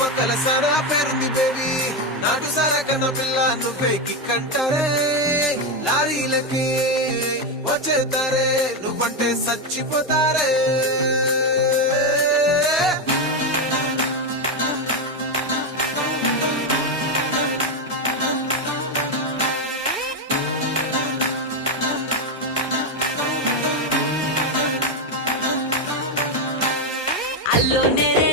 పక్కల సరా పేరుంది బేబీ నాటు సరకన పిల్ల నువ్వే కిక్కంటారే లారీలకి వచ్చేతారే నువ్వంటే చచ్చిపోతారే అల్లో నేరే